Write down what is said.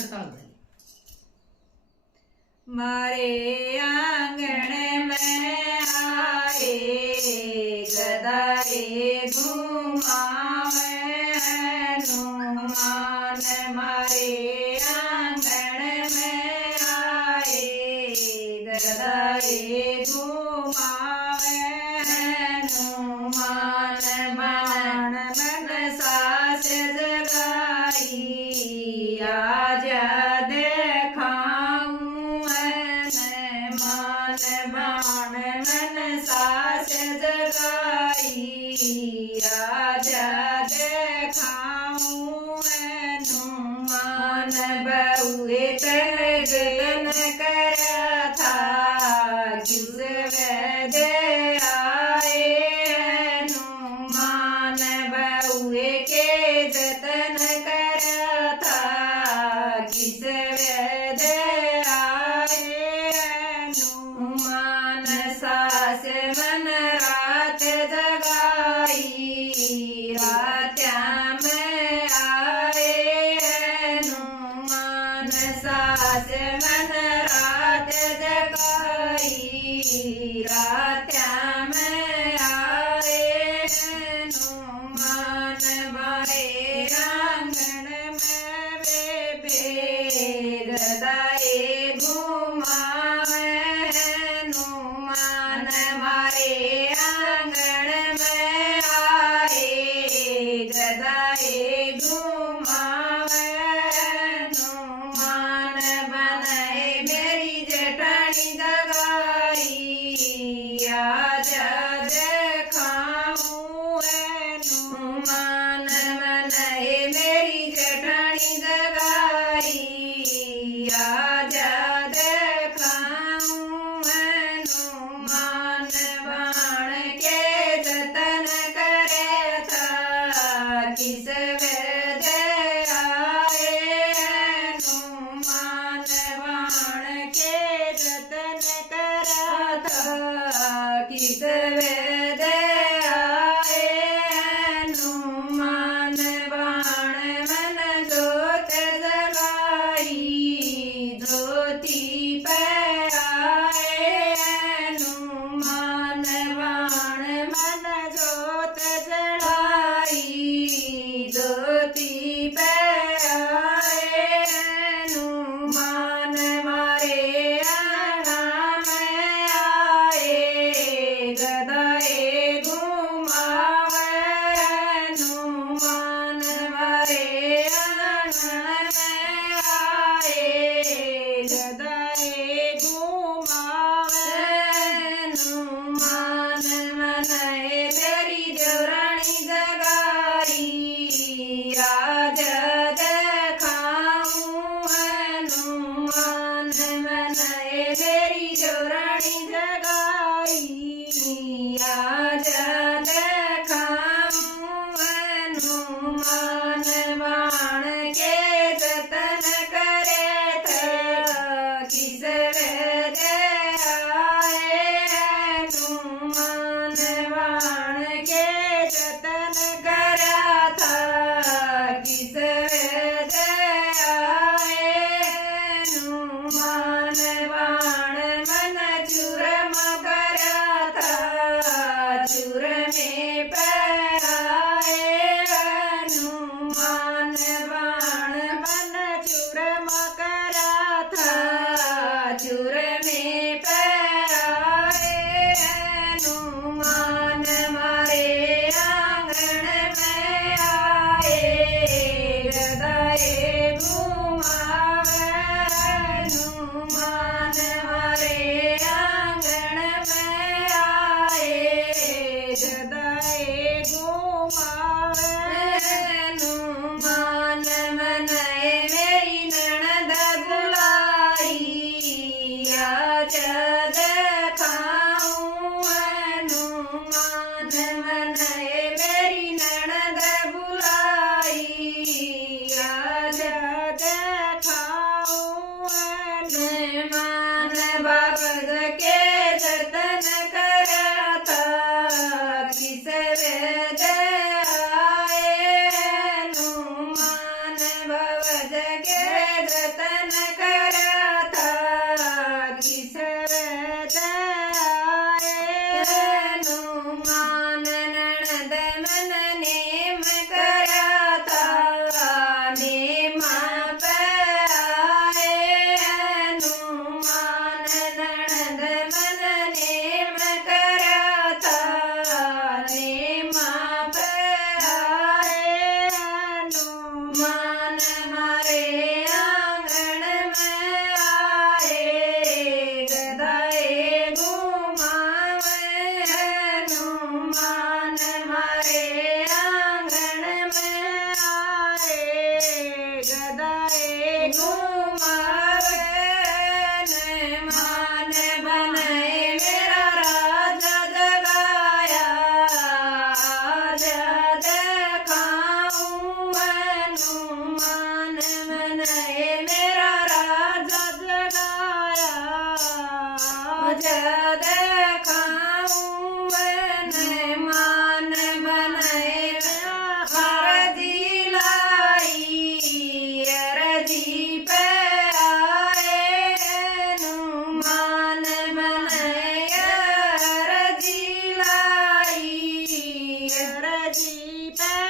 हड़ताल वाली। मारे आंगन में आए गदाए घुमावे हनुमान। मारे आंगन में आए गदाए घुमावे हनुमान। मन मन सास जगाई आजा देखाऊं बाण मन सास जगाई आजा देखाऊं हनुमान। बहुए तन करा था किस वेद आए हनुमान। बहुए के जतन करा था किस वेद हनुमान। सास मन रात जगाई रात्या में आए हनुमान। सास मन रात जगाई रात्या में आए हनुमान। बारे आंगन में बेबे गदाए घुमावे हनुमान। मारे आंगन में आए गदाए घुमावे हनुमान। बनाए मेरी जेठानी दगाई आजा देखाऊं हनुमान। बनाए मेरी जेठानी दगाई आजा देखाऊं हनुमान। बाण के जतन करे था किस वेद आए हनुमान। बाण के जतन करा था किस वेद आए हनुमान। बाण मन जोत जगाई मारे ने मान बनाए मेरा राजा जगाया जद खाऊं मान बनाए मेरा राजा जगाया जद खाऊं मान बनाए अरजी लाई अरजी पे आए मान बनाए अरजी लाई अरजी पे